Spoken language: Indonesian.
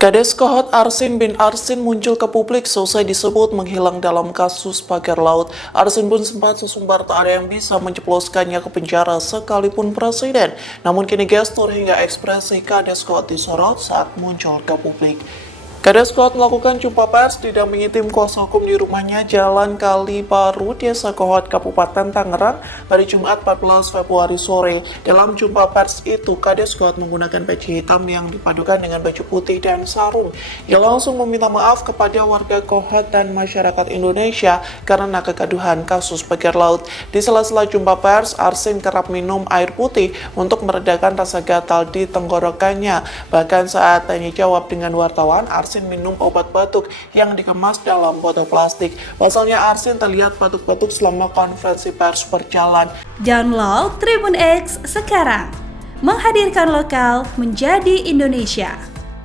Kades Kohot Arsin bin Arsin muncul ke publik selesai disebut menghilang dalam kasus pagar laut. Arsin pun sempat sesumbar tak ada yang bisa menjebloskannya ke penjara sekalipun presiden. Namun kini gestur hingga ekspresi Kades Kohot disorot saat muncul ke publik. Kades Kohot melakukan jumpa pers didampingi tim kuasa hukum di rumahnya Jalan Kali Baru, Desa Kohot, Kabupaten Tangerang pada Jumat 14 Februari sore. Dalam jumpa pers itu, Kades Kohot menggunakan baju hitam yang dipadukan dengan baju putih dan sarung. Ia langsung meminta maaf kepada warga Kohot dan masyarakat Indonesia karena kegaduhan kasus pagar laut. Di sela-sela jumpa pers, Arsin kerap minum air putih untuk meredakan rasa gatal di tenggorokannya. Bahkan saat tanya jawab dengan wartawan, Arsin minum obat batuk yang dikemas dalam botol plastik. Pasalnya Arsin terlihat batuk-batuk selama konferensi pers berjalan. Download Tribun X sekarang, menghadirkan lokal menjadi Indonesia.